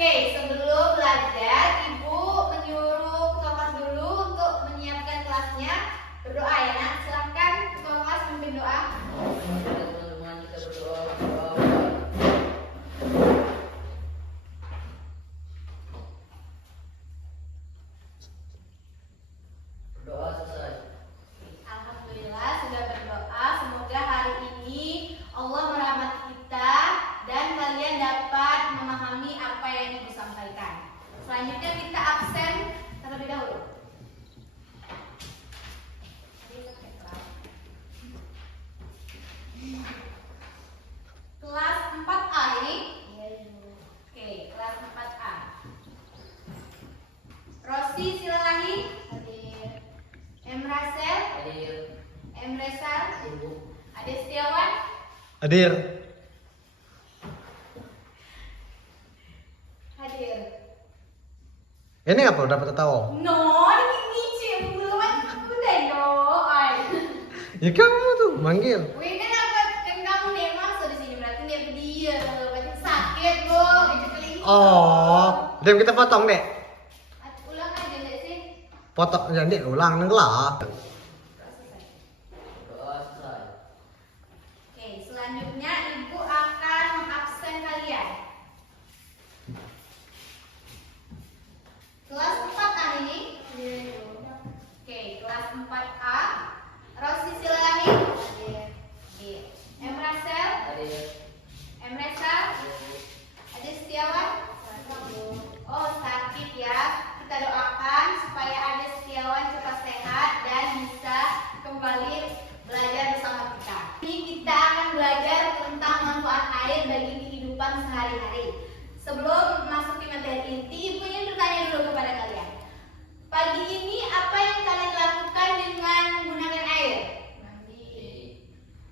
Oke, sebelum belajar, Ibu menyuruh ketua kelas dulu untuk menyiapkan kelasnya. Berdoa ya nak, silahkan ketua kelas memimpin doa. Teman-teman kita berdoa. Berdoa selesai. Alhamdulillah sudah berdoa. Semoga hari ini Allah merahmati kita dan kalian dapat memahami apa yang Ibu sampaikan. Selanjutnya kita absen terlebih dahulu. Kelas 4A ini? Oke, kelas 4A. Rosi Silalahi? Hadir. Emrasel? Hadir. Emresal? Ibu. Ade Setiawan? Hadir. Hadir. Ini apa udah pada tahu? No, ini cik belum udah no. Ay. Ya kamu tuh manggil. Wih, kan kamu nih masuk di sini berarti dia berarti sakit bu, kecekelin. Oh, Dem kita potong deh. Ulang aja deh sih. Potong jadi ulang lah. Berdoa selesai. Oke, selanjutnya Ibu akan mengabsen kalian. Kelas 4A ini? Oke, kelas 4A. Rosi Silalahi? Hadir. Emrasel? Hadir. Emresal? Ade Setiawan? Oh, sakit ya. Kita doakan supaya Ade Setiawan cepat sehat dan bisa kembali belajar bersama kita. Ini kita akan belajar tentang manfaat air bagi kehidupan sehari-hari. Sebelum masuk ke materi inti, Ibu ingin bertanya dulu kepada kalian. Pagi ini apa yang kalian lakukan dengan menggunakan air? Mandi.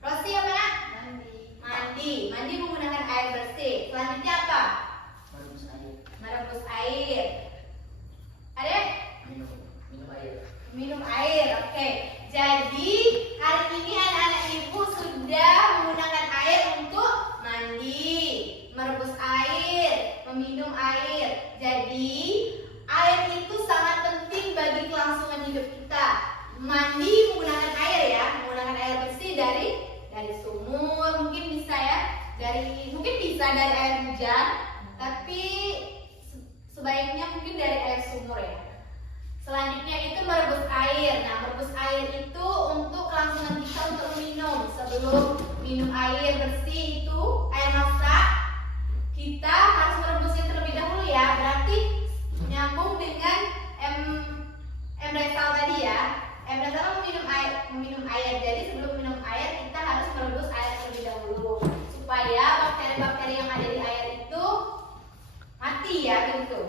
Rosi apa nak? Mandi. Mandi. Mandi menggunakan air bersih. Selanjutnya apa? Merebus air. Merebus air. Adek? Minum air. Minum air. Oke. Jadi hari ini anak-anak Ibu sudah menggunakan air untuk mandi, merebus air, meminum air. Jadi air itu sangat penting bagi kelangsungan hidup kita. Mandi menggunakan air ya, menggunakan air bersih dari sumur, mungkin bisa ya, mungkin bisa dari air hujan, tapi sebaiknya mungkin dari air sumur ya. Selanjutnya itu merebus air. Nah, merebus air itu untuk kelangsungan kita untuk minum. Sebelum minum air bersih itu, air masak, kita harus merebusnya terlebih dahulu ya. Berarti nyambung dengan Emresal tadi ya. Emresal meminum air. Jadi sebelum minum air kita harus merebus air terlebih dahulu supaya bakteri-bakteri yang ada di air itu mati ya begitu.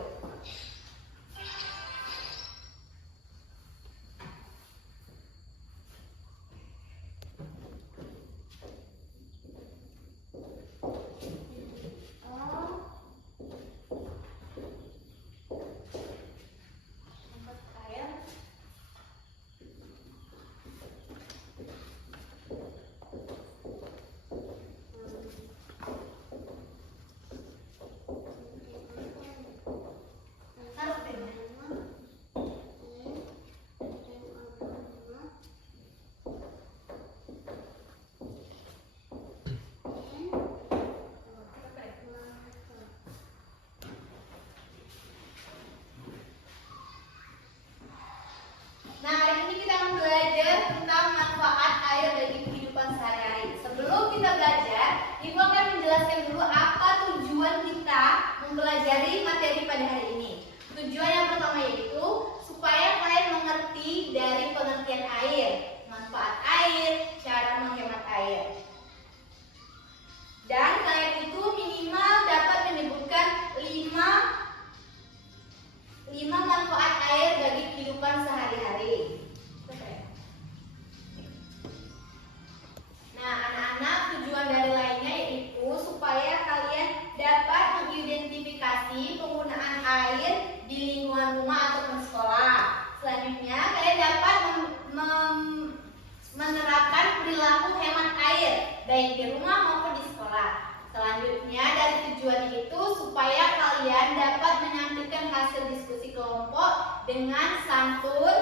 dengan santun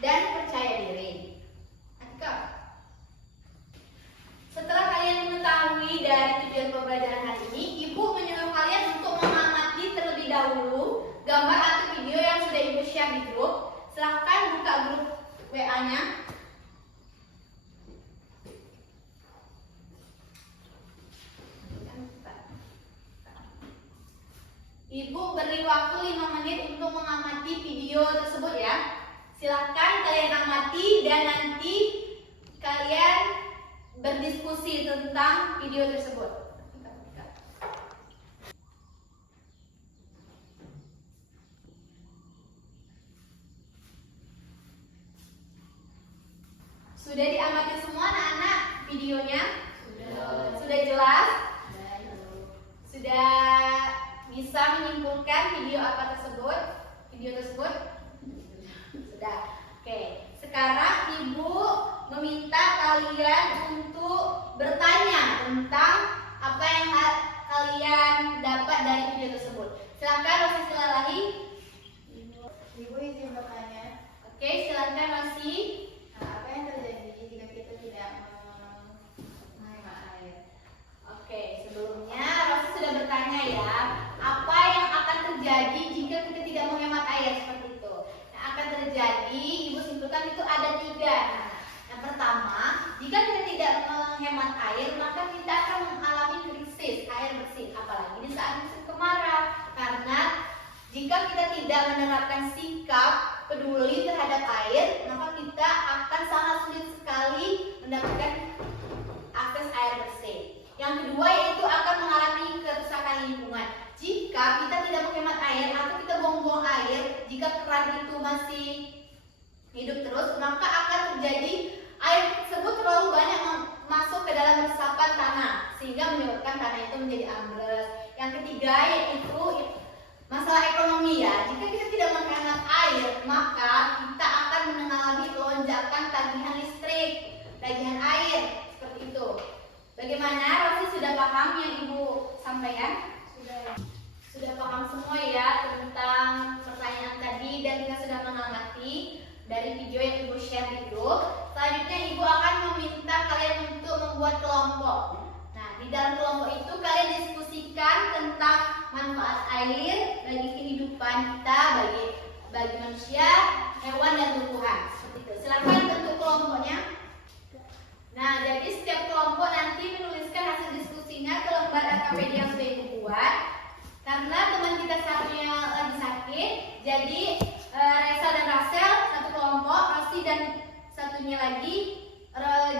dan percaya diri. Atika, setelah kalian mengetahui dari tujuan pembelajaran hari ini, Ibu menyuruh kalian untuk mengamati terlebih dahulu gambar atau video yang sudah Ibu share di grup. Silahkan buka grup WA-nya. Ibu beri waktu 5 menit untuk mengamati video tersebut ya. Silahkan kalian amati dan nanti kalian berdiskusi tentang video tersebut. Sudah diamati semua anak-anak videonya? Sudah jelas? Sudah bisa menyimpulkan video apa tersebut? Video tersebut? Sudah. Oke, sekarang Ibu meminta kalian untuk bertanya tentang apa yang kalian dapat dari video tersebut. Silakan Rosi Silalahi. Ibu izin bertanya, Oke, silakan Rosi. apa yang terjadi jika kita tidak menghemat air? Oke, sebelumnya Rosi sudah bertanya ya, apa yang akan terjadi jika kita tidak menghemat air seperti itu? Yang akan terjadi, Ibu simpulkan itu ada 3. Nah, yang pertama, jika kita tidak menghemat air, maka kita akan mengalami krisis air bersih, apalagi di saat musim kemarau. Karena jika kita tidak menerapkan sikap peduli terhadap air, maka kita akan sangat sulit sekali mendapatkan akses air bersih. Yang kedua yaitu akan mengalami kerusakan lingkungan. Jika kita tidak menghemat air atau kita buang-buang air, jika keran itu masih hidup terus, maka akan terjadi air tersebut terlalu banyak masuk ke dalam resapan tanah sehingga menyebabkan tanah itu menjadi ambles. Yang ketiga yaitu masalah ekonomi ya. Jika kita tidak menghemat air, maka kita akan mengalami lonjakan tagihan listrik, tagihan air seperti itu. Bagaimana? Rosi sudah paham yang Ibu sampaikan? Sudah paham semua ya tentang pertanyaan tadi dan kita sudah mengamati dari video yang Ibu share di grup. Selanjutnya Ibu akan meminta kalian untuk membuat kelompok. Nah, di dalam kelompok itu kalian diskusikan tentang manfaat air bagi kehidupan kita, bagi manusia, hewan dan tumbuhan. Seperti itu. Silakan bentuk kelompoknya. Nah, jadi setiap kelompok nanti menuliskan hasil diskusinya ke lembar LKPD yang sudah Ibu buat. Karena teman kita satunya lagi sakit, jadi Resa dan Rasel satu kelompok, Rosi dan satunya lagi.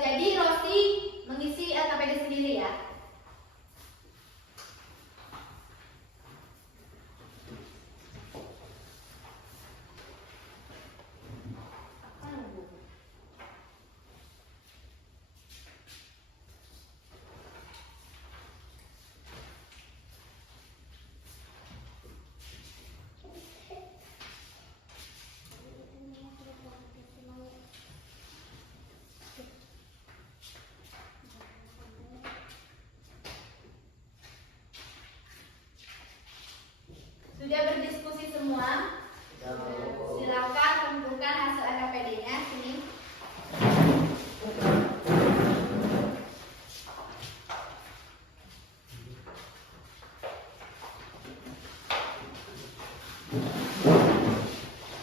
Jadi Rosi mengisi LKPD sendiri ya. Sudah berdiskusi semua? Silakan kumpulkan hasil LKPD-nya sini.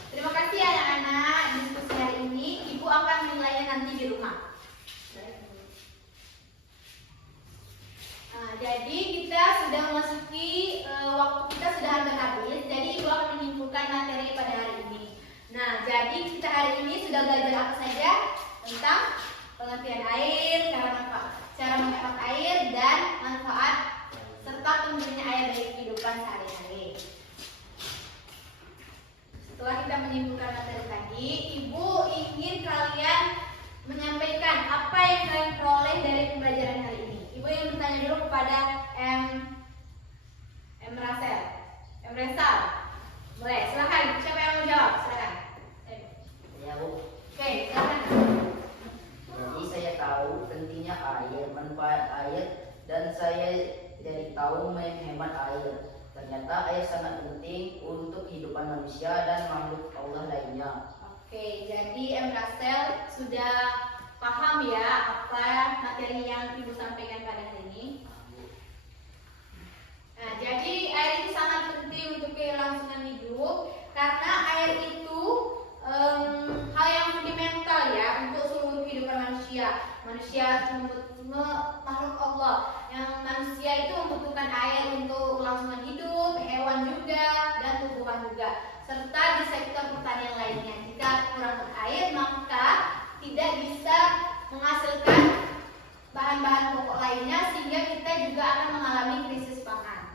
Terima kasih anak-anak diskusi hari ini. Ibu akan menilainya nanti di rumah. Nah, jadi kita sudah memasuki waktu kita sudah hampir habis. Jadi Ibu akan menyimpulkan materi pada hari ini. Nah, jadi kita hari ini sudah belajar apa saja tentang pengertian air, cara menghemat air dan manfaat serta pentingnya air bagi kehidupan sehari-hari. Setelah kita menyimpulkan materi tadi, Ibu ingin kalian menyampaikan apa yang kalian peroleh dari pembelajaran hari ini. Ibu ingin bertanya dulu kepada Resal. Boleh, silakan. Siapa yang mau jawab? Silakan. Ya, Bu. Oke, silakan. Jadi saya tahu pentingnya air, manfaat air, dan saya jadi tahu menghemat air. Ternyata air sangat penting untuk kehidupan manusia dan makhluk Allah lainnya. Oke, jadi M. Rasel sudah paham ya apa materi yang Ibu sampaikan pada hari ini. Nah, jadi air itu sangat penting untuk kelangsungan hidup karena air itu hal yang fundamental ya untuk seluruh kehidupan manusia. Manusia makhluk Allah yang manusia itu membutuhkan air untuk kelangsungan hidup, hewan juga dan tumbuhan juga, serta di sektor pertanian lainnya. Jika kurang air maka tidak bisa menghasilkan bahan-bahan pokok lainnya sehingga kita juga akan mengalami krisis pangan.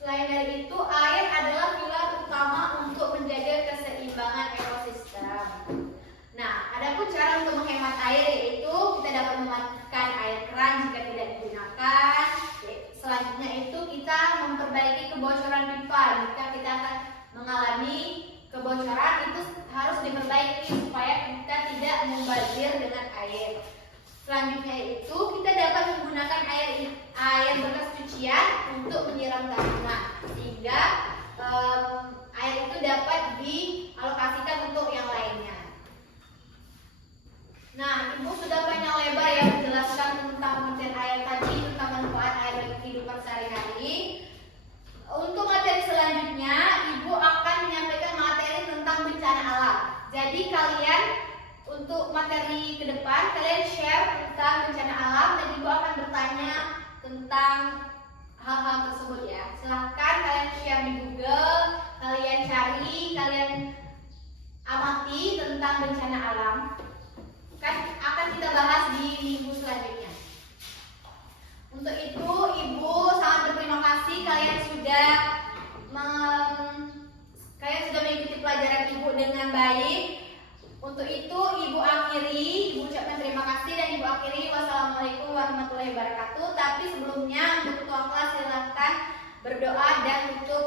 Selain dari itu, air adalah pilar utama untuk menjaga keseimbangan ekosistem. Nah, adapun cara untuk menghemat air yaitu kita dapat mematikan air keran jika tidak digunakan. Selanjutnya itu kita memperbaiki kebocoran pipa. Jika kita akan mengalami kebocoran itu harus diperbaiki supaya kita tidak membazir dengan air. Selanjutnya itu kita dapat menggunakan air bekas cucian untuk menyiram tanaman sehingga air itu dapat dialokasikan untuk yang lainnya. Nah, Ibu sudah panjang lebar ya menjelaskan tentang pengertian air tadi, tentang manfaat air bagi kehidupan sehari-hari. Untuk materi selanjutnya, Ibu akan menyampaikan materi tentang bencana alam. Jadi kalian untuk materi ke depan, kalian share tentang bencana alam dan Ibu akan bertanya tentang hal-hal tersebut ya. Silahkan kalian share di Google, kalian cari, kalian amati tentang bencana alam. Kan akan kita bahas di minggu selanjutnya. Untuk itu Ibu sangat berterima kasih kalian sudah mengikuti pelajaran Ibu dengan baik. Untuk itu Ibu ucapkan terima kasih dan Ibu akhiri wassalamualaikum warahmatullahi wabarakatuh. Tapi sebelumnya untuk ketua kelas silakan berdoa dan tutup.